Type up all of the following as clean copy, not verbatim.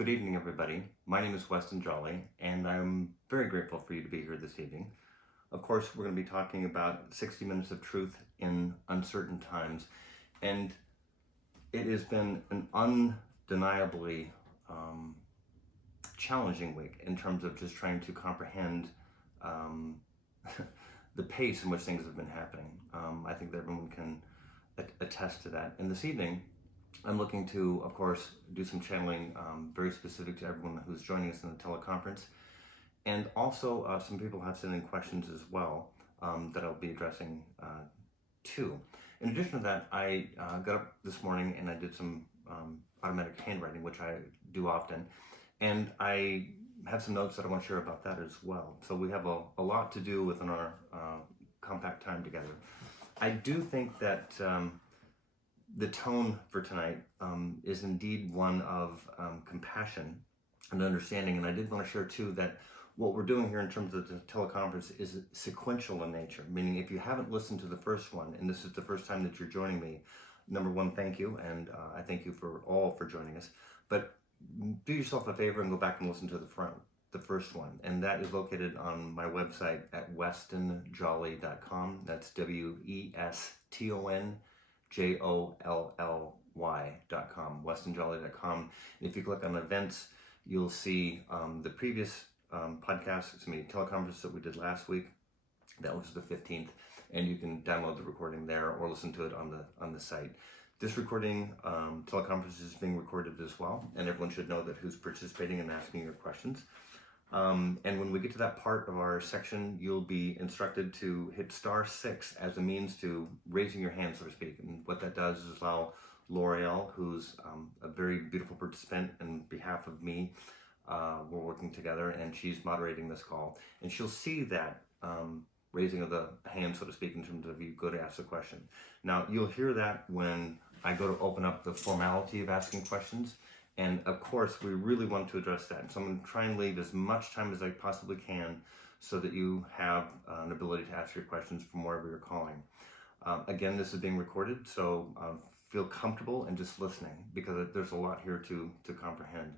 Good evening, everybody. My name is Weston Jolly, and I'm very grateful for you to be here this evening. Of course, we're going to be talking about 60 minutes of truth in uncertain times, and it has been an undeniably challenging week in terms of just trying to comprehend um, the pace in which things have been happening. I think that everyone can attest to that. And this evening, I'm looking to, of course, do some channeling very specific to everyone who's joining us in the teleconference. And also, some people have sent in questions as well that I'll be addressing too. In addition to that, I got up this morning and I did some automatic handwriting, which I do often. And I have some notes that I want to share about that as well. So we have a lot to do within our compact time together. I do think that the tone for tonight is indeed one of compassion and understanding. And I did want to share too that what we're doing here in terms of the teleconference is sequential in nature, meaning if you haven't listened to the first one, and this is the first time that you're joining me, number one, thank you. And I thank you for joining us. But do yourself a favor and go back and listen to the first one. And that is located on my website at westonjolly.com. That's WESTONJOLLY.com, westonjolly.com. And if you click on events, you'll see the previous teleconference that we did last week. That was the 15th, and you can download the recording there or listen to it on the site. This recording teleconference is being recorded as well, and everyone should know that who's participating and asking your questions. And when we get to that part of our section, you'll be instructed to hit *6 as a means to raising your hand, so to speak. And what that does is allow L'Oreal, who's a very beautiful participant on behalf of me, we're working together, and she's moderating this call. And she'll see that raising of the hand, so to speak, in terms of you go to ask a question. Now, you'll hear that when I go to open up the formality of asking questions. And of course, we really want to address that. So I'm going to try and leave as much time as I possibly can so that you have an ability to ask your questions from wherever you're calling. Again, this is being recorded, so feel comfortable in just listening because there's a lot here to comprehend.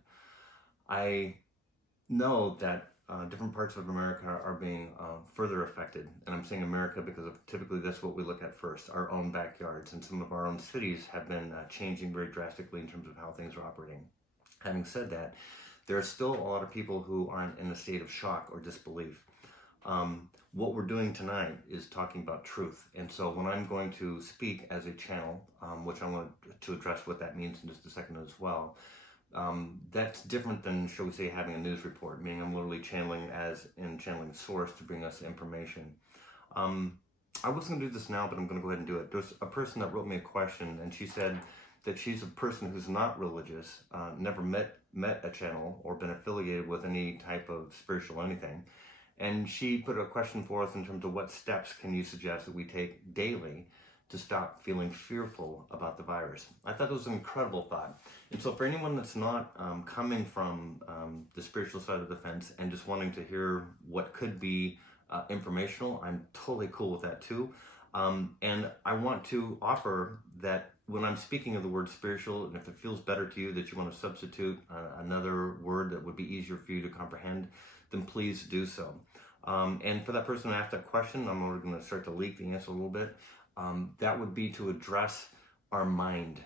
I know that different parts of America are being further affected. And I'm saying America because typically that's what we look at first, our own backyards. And some of our own cities have been changing very drastically in terms of how things are operating. Having said that, there are still a lot of people who aren't in a state of shock or disbelief. What we're doing tonight is talking about truth. And so when I'm going to speak as a channel, which I want to address what that means in just a second as well, that's different than, shall we say, having a news report, meaning I'm literally channeling source to bring us information. I wasn't going to do this now, but I'm going to go ahead and do it. There's a person that wrote me a question, and she said that she's a person who's not religious, never met a channel or been affiliated with any type of spiritual anything. And she put a question for us in terms of what steps can you suggest that we take daily to stop feeling fearful about the virus. I thought it was an incredible thought. And so for anyone that's not coming from the spiritual side of the fence and just wanting to hear what could be informational, I'm totally cool with that too. And I want to offer that when I'm speaking of the word spiritual, and if it feels better to you that you want to substitute another word that would be easier for you to comprehend, then please do so. And for that person who asked that question, I'm already going to start to leak the answer a little bit. That would be to address our mind.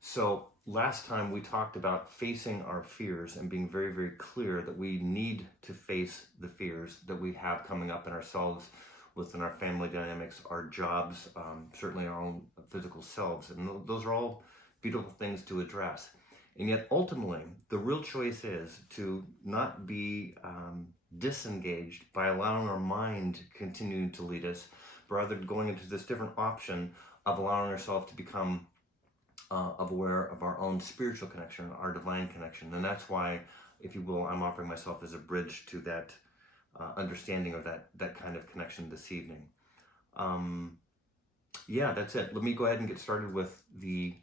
So last time we talked about facing our fears and being very, very clear that we need to face the fears that we have coming up in ourselves, within our family dynamics, our jobs, certainly our own physical selves. And those are all beautiful things to address. And yet ultimately, the real choice is to not be disengaged by allowing our mind to continue to lead us, rather going into this different option of allowing ourselves to become aware of our own spiritual connection, our divine connection. And that's why, if you will, I'm offering myself as a bridge to that understanding of that kind of connection this evening. Yeah, that's it. Let me go ahead and get started with the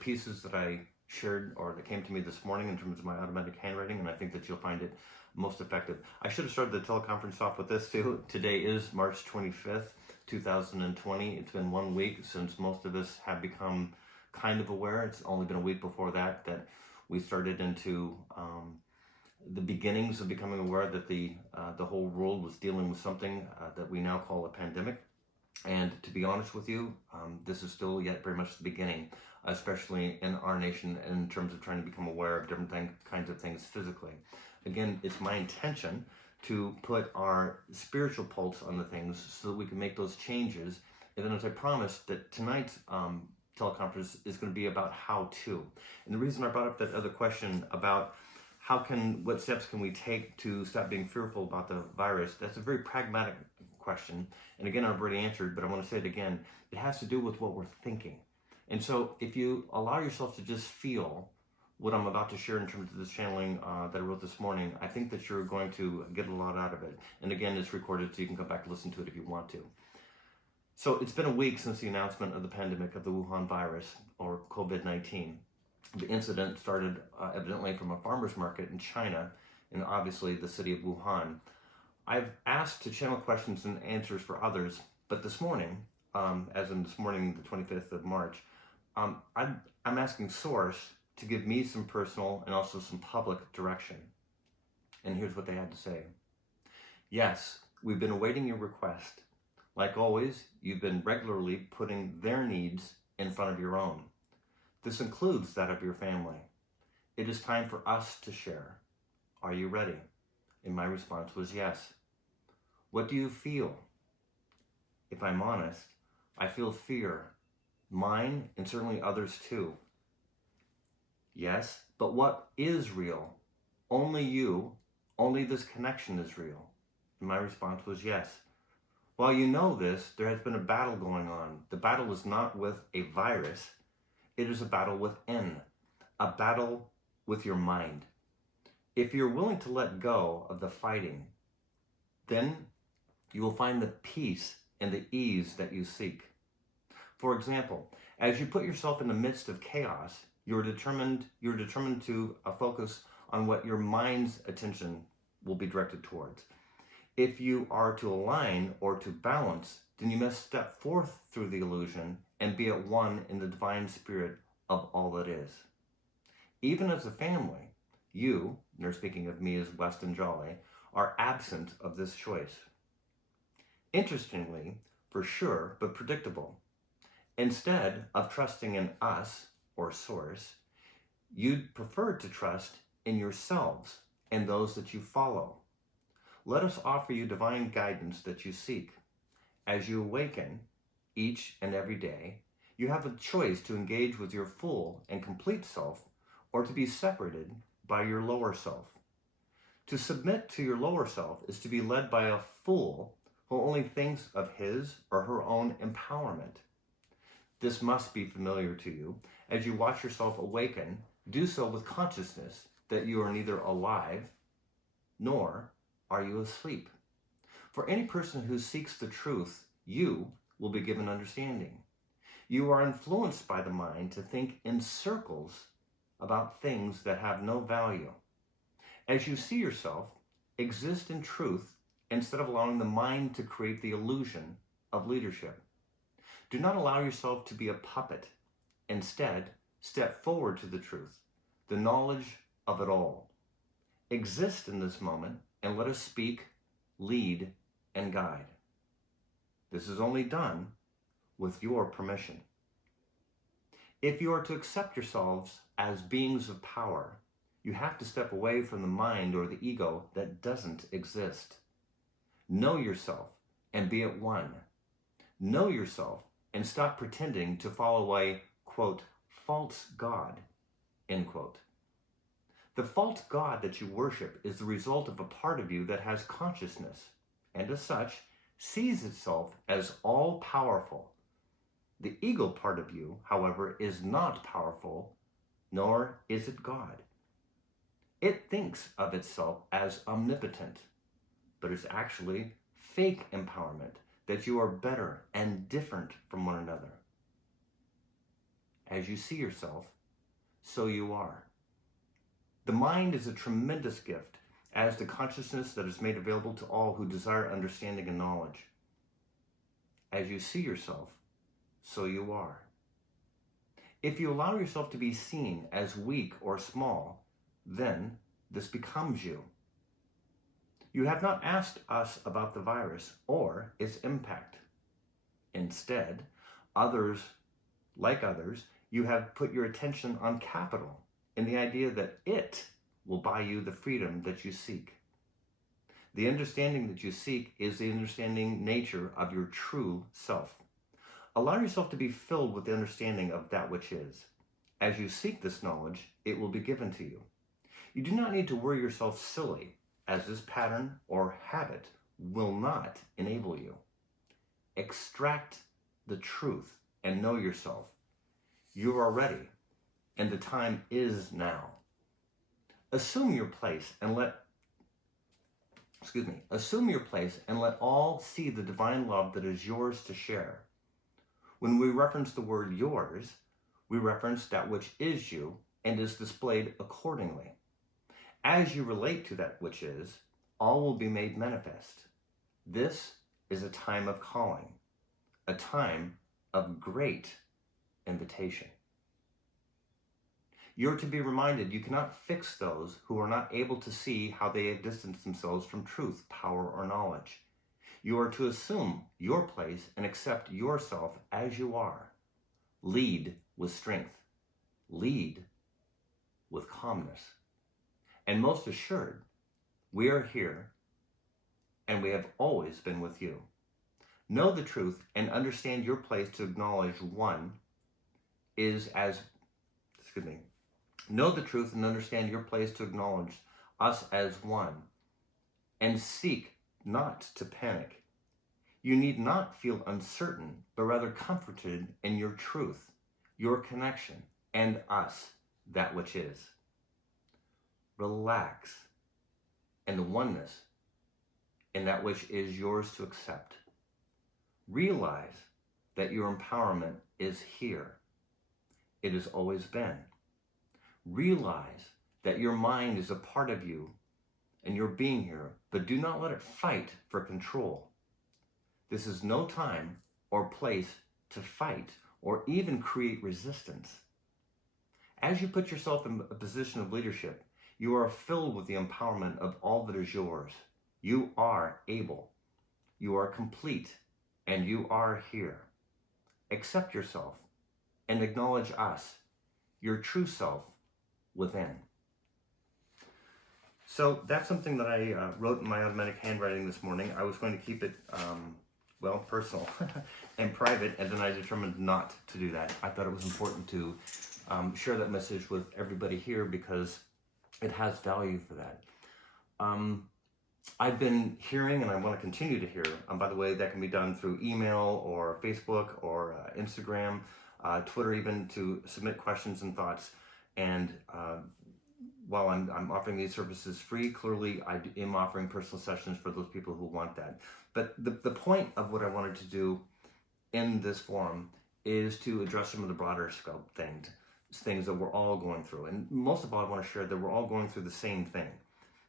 pieces that I shared or that came to me this morning in terms of my automatic handwriting, and I think that you'll find it most effective. I should have started the teleconference off with this too. Today is March 25th, 2020. It's been 1 week since most of us have become kind of aware. It's only been a week before that We started into the beginnings of becoming aware that the whole world was dealing with something that we now call a pandemic. And to be honest with you, this is still yet very much the beginning, especially in our nation in terms of trying to become aware of different kinds of things physically. Again, it's my intention to put our spiritual pulse on the things so that we can make those changes. And then, as I promised, that tonight's teleconference is going to be about how to. And the reason I brought up that other question about what steps can we take to stop being fearful about the virus, that's a very pragmatic question. And again, I've already answered, but I want to say it again. It has to do with what we're thinking. And so if you allow yourself to just feel what I'm about to share in terms of this channeling that I wrote this morning, I think that you're going to get a lot out of it. And again, it's recorded, so you can come back and listen to it if you want to. So it's been a week since the announcement of the pandemic of the Wuhan virus, or COVID-19. The incident started evidently from a farmer's market in China, and obviously the city of Wuhan. I've asked to channel questions and answers for others, but this morning, as in this morning, the 25th of March, I'm asking Source to give me some personal and also some public direction. And here's what they had to say. Yes, we've been awaiting your request. Like always, you've been regularly putting their needs in front of your own. This includes that of your family. It is time for us to share. Are you ready? And my response was yes. What do you feel? If I'm honest, I feel fear. Mine and certainly others too. Yes, but what is real? Only you, only this connection is real. And my response was yes. While you know this, there has been a battle going on. The battle is not with a virus. It is a battle within, a battle with your mind. If you're willing to let go of the fighting, then you will find the peace and the ease that you seek. For example, as you put yourself in the midst of chaos, you're determined to focus on what your mind's attention will be directed towards. If you are to align or to balance, then you must step forth through the illusion and be at one in the divine spirit of all that is. Even as a family, you, and they're speaking of me as Weston Jolly, are absent of this choice. Interestingly, for sure, but predictable, instead of trusting in us, or Source, you'd prefer to trust in yourselves and those that you follow. Let us offer you divine guidance that you seek. As you awaken each and every day, you have a choice to engage with your full and complete self or to be separated by your lower self. To submit to your lower self is to be led by a fool who only thinks of his or her own empowerment. This must be familiar to you. As you watch yourself awaken, do so with consciousness that you are neither alive nor are you asleep. For any person who seeks the truth, you will be given understanding. You are influenced by the mind to think in circles about things that have no value. As you see yourself, exist in truth instead of allowing the mind to create the illusion of leadership. Do not allow yourself to be a puppet. Instead, step forward to the truth, the knowledge of it all. Exist in this moment and let us speak, lead, and guide. This is only done with your permission. If you are to accept yourselves as beings of power, you have to step away from the mind or the ego that doesn't exist. Know yourself and be at one. Know yourself and stop pretending to follow a, quote, false god, end quote. The false god that you worship is the result of a part of you that has consciousness, and as such, sees itself as all-powerful. The ego part of you, however, is not powerful, nor is it God. It thinks of itself as omnipotent, but it's actually fake empowerment, that you are better and different from one another. As you see yourself, so you are. The mind is a tremendous gift, as the consciousness that is made available to all who desire understanding and knowledge. As you see yourself, so you are. If you allow yourself to be seen as weak or small, then this becomes you. You have not asked us about the virus or its impact. Instead, like others, you have put your attention on capital and the idea that it will buy you the freedom that you seek. The understanding that you seek is the understanding nature of your true self. Allow yourself to be filled with the understanding of that which is. As you seek this knowledge, it will be given to you. You do not need to worry yourself silly, as this pattern or habit will not enable you. Extract the truth and know yourself. You are ready, and the time is now. Assume your place and let all see the divine love that is yours to share. When we reference the word yours, we reference that which is you and is displayed accordingly. As you relate to that which is, all will be made manifest. This is a time of calling, a time of great invitation. You're to be reminded you cannot fix those who are not able to see how they have distanced themselves from truth, power, or knowledge. You are to assume your place and accept yourself as you are. Lead with strength. Lead with calmness. And most assured, we are here and we have always been with you. Know the truth and understand your place to acknowledge Know the truth and understand your place to acknowledge us as one, and seek not to panic. You need not feel uncertain, but rather comforted in your truth, your connection, and us, that which is. Relax in the oneness in that which is yours to accept. Realize that your empowerment is here. It has always been. Realize that your mind is a part of you and you're being here, but do not let it fight for control. This is no time or place to fight or even create resistance. As you put yourself in a position of leadership, you are filled with the empowerment of all that is yours. You are able, you are complete, and you are here. Accept yourself and acknowledge us, your true self within. So that's something that I wrote in my automatic handwriting this morning. I was going to keep it, personal and private, and then I determined not to do that. I thought it was important to share that message with everybody here because it has value for that. I've been hearing, and I want to continue to hear, by the way, that can be done through email or Facebook or Instagram, Twitter even, to submit questions and thoughts. And while I'm offering these services free, clearly I am offering personal sessions for those people who want that. But the point of what I wanted to do in this forum is to address some of the broader scope things that we're all going through. And most of all, I want to share that we're all going through the same thing.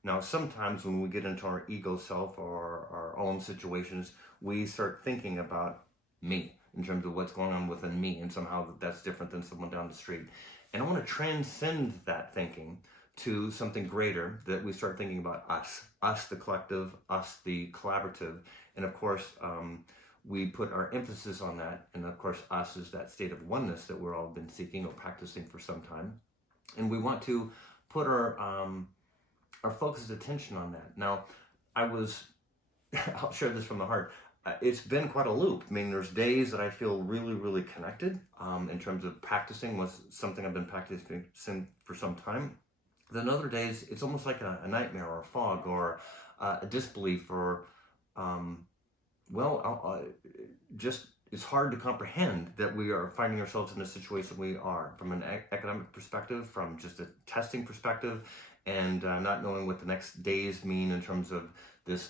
Now, sometimes when we get into our ego self or our own situations, we start thinking about me in terms of what's going on within me, and somehow that's different than someone down the street. And I want to transcend that thinking to something greater, that we start thinking about us the collective, us the collaborative, and of course, we put our emphasis on that, and of course, us is that state of oneness that we're all been seeking or practicing for some time, and we want to put our focused attention on that. Now, I'll share this from the heart. It's been quite a loop. I mean, there's days that I feel really, really connected in terms of practicing with something I've been practicing for some time. Then other days, it's almost like a nightmare or a fog or a disbelief or, just it's hard to comprehend that we are finding ourselves in the situation we are from an economic perspective, from just a testing perspective, and not knowing what the next days mean in terms of this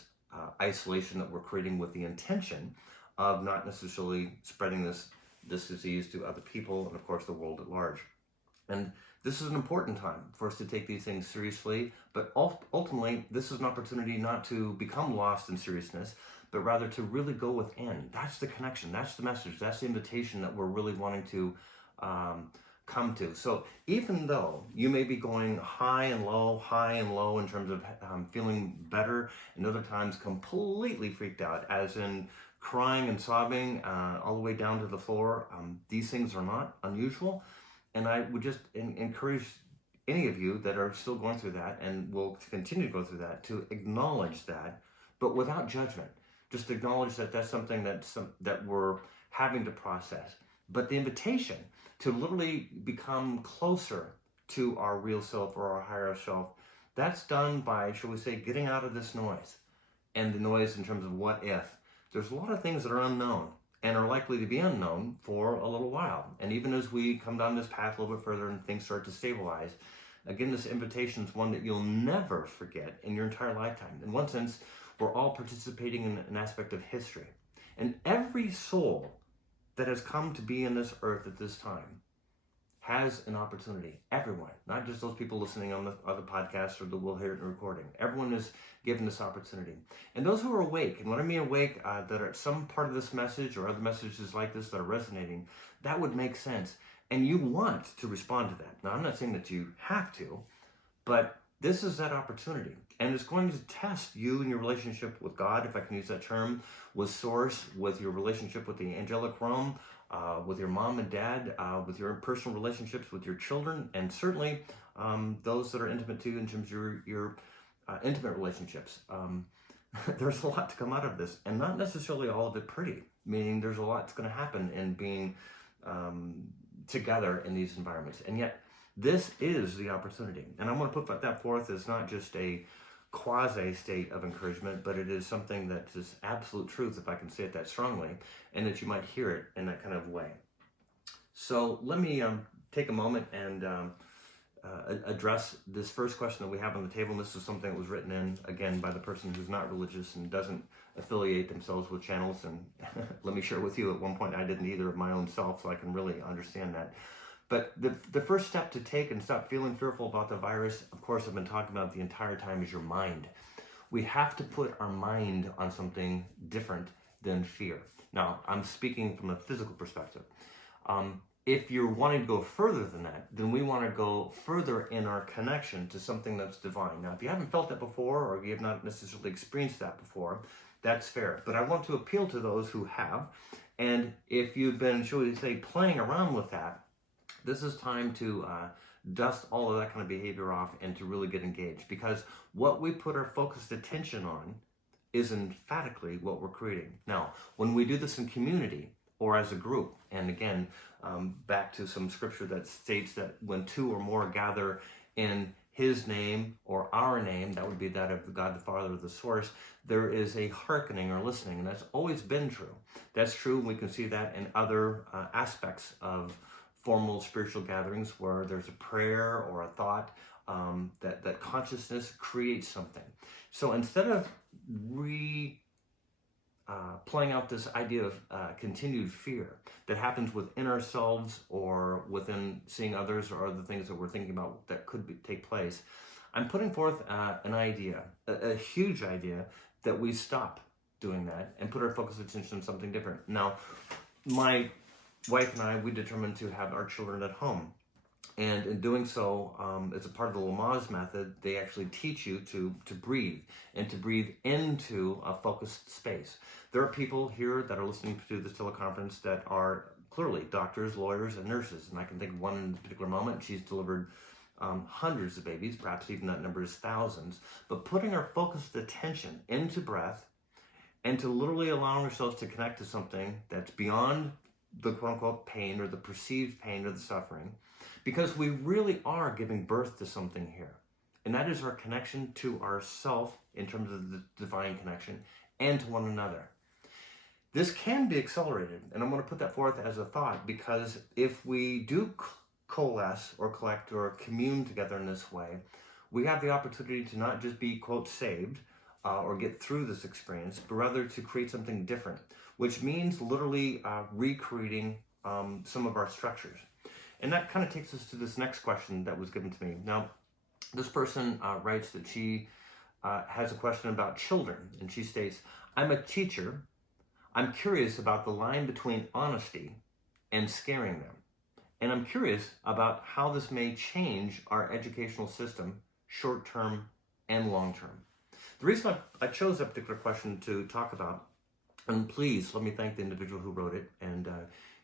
isolation that we're creating with the intention of not necessarily spreading this disease to other people and, of course, the world at large. And this is an important time for us to take these things seriously, but ultimately, this is an opportunity not to become lost in seriousness, but rather to really go within. That's the connection, that's the message, that's the invitation that we're really wanting to come to. So even though you may be going high and low in terms of feeling better, and other times completely freaked out, as in crying and sobbing all the way down to the floor, these things are not unusual. And I would just encourage any of you that are still going through that and will continue to go through that to acknowledge that, but without judgment. Just acknowledge that that's something that we're having to process. But the invitation to literally become closer to our real self or our higher self, that's done by, shall we say, getting out of this noise. And the noise in terms of what if. There's a lot of things that are unknown and are likely to be unknown for a little while. And even as we come down this path a little bit further and things start to stabilize, again, this invitation is one that you'll never forget in your entire lifetime. In one sense, we're all participating in an aspect of history. And every soul that has come to be in this earth at this time has an opportunity. Everyone, not just those people listening on the other podcasts or that will hear it in recording. Everyone is given this opportunity. And those who are awake, and when I mean awake, that are at some part of this message or other messages like this that are resonating, that would make sense. And you want to respond to that. Now, I'm not saying that you have to, but this is that opportunity. And it's going to test you and your relationship with God, if I can use that term, with Source, with your relationship with the angelic realm, with your mom and dad, with your personal relationships with your children, and certainly those that are intimate to you in terms of your intimate relationships. There's a lot to come out of this, and not necessarily all of it pretty, meaning there's a lot that's going to happen in being together in these environments. And yet, this is the opportunity. And I want to put that forth as not just a quasi-state of encouragement, but it is something that is absolute truth, if I can say it that strongly, and that you might hear it in that kind of way. So let me take a moment and address this first question that we have on the table. And this is something that was written in, again, by the person who's not religious and doesn't affiliate themselves with channels. And let me share with you, at one point I didn't either of my own self, so I can really understand that. But the first step to take and stop feeling fearful about the virus, of course, I've been talking about the entire time, is your mind. We have to put our mind on something different than fear. Now, I'm speaking from a physical perspective. If you're wanting to go further than that, then we want to go further in our connection to something that's divine. Now, if you haven't felt that before, or if you have not necessarily experienced that before, that's fair. But I want to appeal to those who have. And if you've been, shall we say, playing around with that, this is time to dust all of that kind of behavior off and to really get engaged. Because what we put our focused attention on is emphatically what we're creating. Now, when we do this in community or as a group, and again, back to some scripture that states that when two or more gather in his name or our name, that would be that of God the Father, the Source, there is a hearkening or listening, and that's always been true. That's true, and we can see that in other aspects of formal spiritual gatherings where there's a prayer or a thought, that consciousness creates something. So instead of playing out this idea of continued fear that happens within ourselves or within seeing others or other things that we're thinking about that could take place, I'm putting forth an idea, a huge idea, that we stop doing that and put our focus attention on something different. Now, my wife and I, we determined to have our children at home. And in doing so, as a part of the Lamaze method, they actually teach you to breathe and to breathe into a focused space. There are people here that are listening to this teleconference that are clearly doctors, lawyers, and nurses. And I can think of one in a particular moment. She's delivered hundreds of babies, perhaps even that number is thousands. But putting our focused attention into breath and to literally allowing ourselves to connect to something that's beyond the quote-unquote pain or the perceived pain or the suffering, because we really are giving birth to something here. And that is our connection to ourself in terms of the divine connection and to one another. This can be accelerated, and I'm going to put that forth as a thought, because if we do coalesce or collect or commune together in this way, we have the opportunity to not just be, quote, saved or get through this experience, but rather to create something different, which means literally recreating some of our structures. And that kind of takes us to this next question that was given to me. Now, this person writes that she has a question about children, and she states, I'm a teacher. I'm curious about the line between honesty and scaring them. And I'm curious about how this may change our educational system, short-term and long-term. The reason I chose that particular question to talk about, and please let me thank the individual who wrote it, and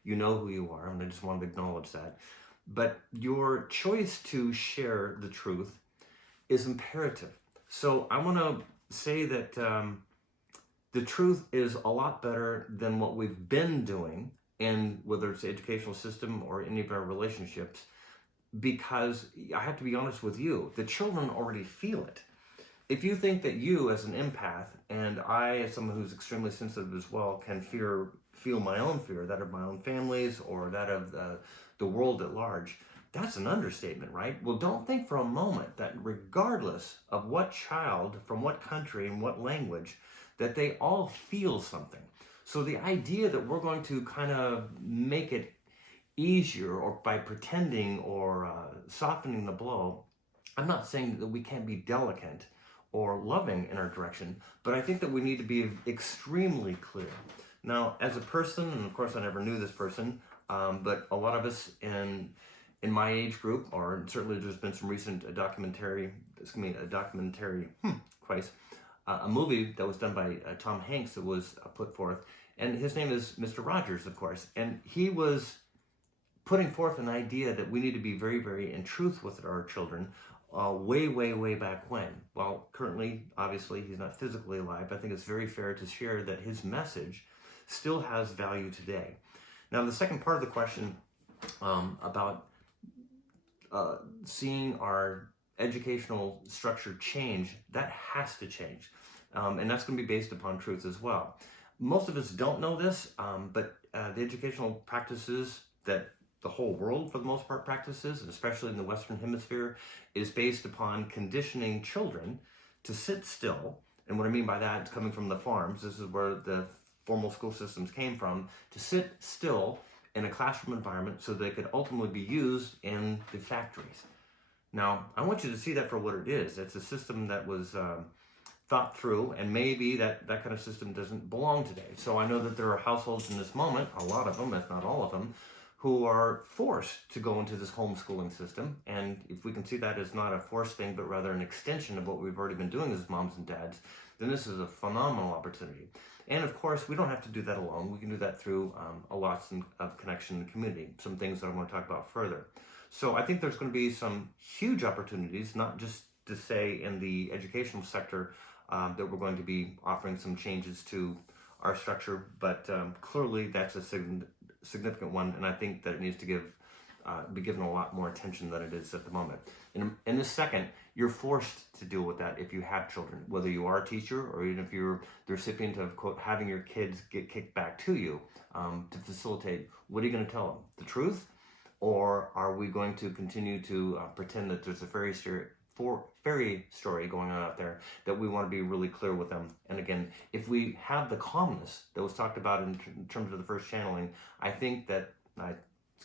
you know who you are, and I just wanted to acknowledge that. But your choice to share the truth is imperative. So I want to say that the truth is a lot better than what we've been doing, and whether it's the educational system or any of our relationships, because I have to be honest with you, the children already feel it. If you think that you as an empath, and I as someone who's extremely sensitive as well, can feel my own fear, that of my own families or that of the world at large, that's an understatement, right? Well, don't think for a moment that regardless of what child, from what country and what language, that they all feel something. So the idea that we're going to kind of make it easier or by pretending or softening the blow, I'm not saying that we can't be delicate or loving in our direction, but I think that we need to be extremely clear. Now, as a person, and of course I never knew this person, but a lot of us in my age group, or certainly there's been some recent a movie that was done by Tom Hanks that was put forth, and his name is Mr. Rogers, of course, and he was putting forth an idea that we need to be very, very in truth with our children way back when. Well, currently, obviously, he's not physically alive. I think it's very fair to share that his message still has value today. Now, the second part of the question about seeing our educational structure change, that has to change. And that's going to be based upon truth as well. Most of us don't know this, but the educational practices that the whole world, for the most part, practices, and especially in the Western Hemisphere, is based upon conditioning children to sit still. And what I mean by that, it's coming from the farms. This is where the formal school systems came from, to sit still in a classroom environment so they could ultimately be used in the factories. Now, I want you to see that for what it is. It's a system that was thought through, and maybe that kind of system doesn't belong today. So I know that there are households in this moment, a lot of them, if not all of them, who are forced to go into this homeschooling system. And if we can see that as not a forced thing, but rather an extension of what we've already been doing as moms and dads, then this is a phenomenal opportunity. And of course, we don't have to do that alone. We can do that through a lot of connection in the community, some things that I want to talk about further. So I think there's going to be some huge opportunities, not just to say in the educational sector that we're going to be offering some changes to our structure, but clearly that's a significant one, and I think that it needs to be given a lot more attention than it is at the moment. In this second, you're forced to deal with that if you have children, whether you are a teacher or even if you're the recipient of, quote, having your kids get kicked back to you to facilitate. What are you going to tell them? The truth? Or are we going to continue to pretend that there's a fairy story going on out there, that we want to be really clear with them? And again, if we have the calmness that was talked about in terms of the first channeling, I think that, let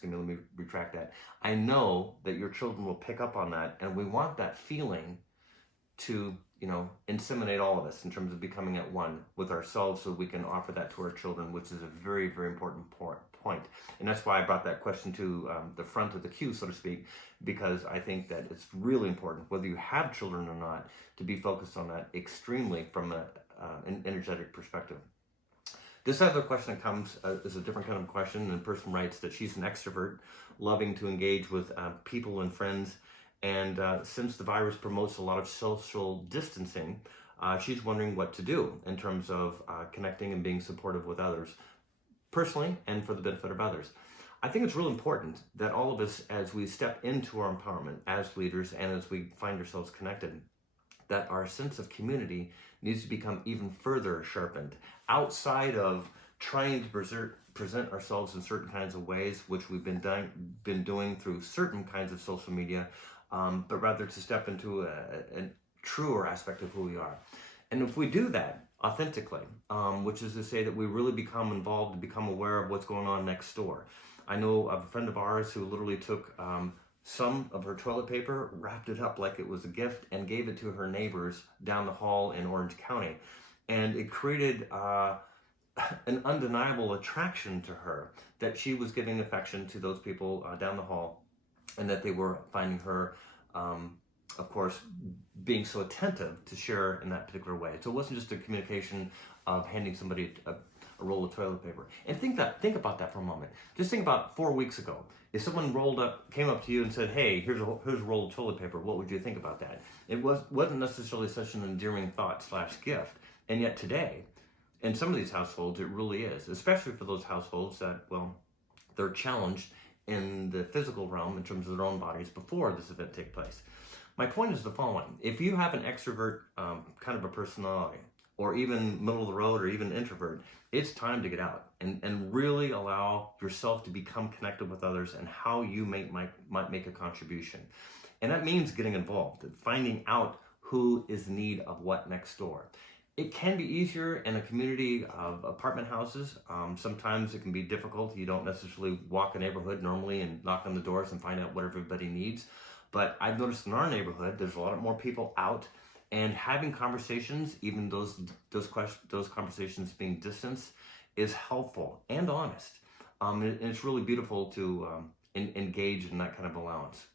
me retract that. I know that your children will pick up on that, and we want that feeling to, inseminate all of us in terms of becoming at one with ourselves, so we can offer that to our children, which is a very, very important point. And that's why I brought that question to the front of the queue, so to speak, because I think that it's really important, whether you have children or not, to be focused on that extremely from an energetic perspective. This other question that comes is a different kind of question, and the person writes that she's an extrovert, loving to engage with people and friends, and since the virus promotes a lot of social distancing, she's wondering what to do in terms of connecting and being supportive with others, personally and for the benefit of others. I think it's really important that all of us, as we step into our empowerment as leaders and as we find ourselves connected, that our sense of community needs to become even further sharpened, outside of trying to present ourselves in certain kinds of ways, which we've been doing through certain kinds of social media, but rather to step into a truer aspect of who we are. And if we do that authentically, which is to say that we really become involved and become aware of what's going on next door. I know of a friend of ours who literally took some of her toilet paper, wrapped it up like it was a gift, and gave it to her neighbors down the hall in Orange County. And it created an undeniable attraction to her, that she was giving affection to those people down the hall, and that they were finding her, of course, being so attentive to share in that particular way. So it wasn't just a communication of handing somebody a roll of toilet paper. And think about that for a moment. Just think about 4 weeks ago. If someone came up to you and said, "Hey, here's a roll of toilet paper," what would you think about that? It wasn't necessarily such an endearing thought/gift. And yet today, in some of these households, it really is, especially for those households that, well, they're challenged in the physical realm in terms of their own bodies before this event takes place. My point is the following. If you have an extrovert kind of a personality, or even middle of the road, or even introvert, it's time to get out and really allow yourself to become connected with others and how you might make a contribution. And that means getting involved, finding out who is in need of what next door. It can be easier in a community of apartment houses. Sometimes it can be difficult. You don't necessarily walk a neighborhood normally and knock on the doors and find out what everybody needs. But I've noticed in our neighborhood, there's a lot more people out, and having conversations, even those conversations being distanced, is helpful and honest. And it's really beautiful to engage in that kind of allowance.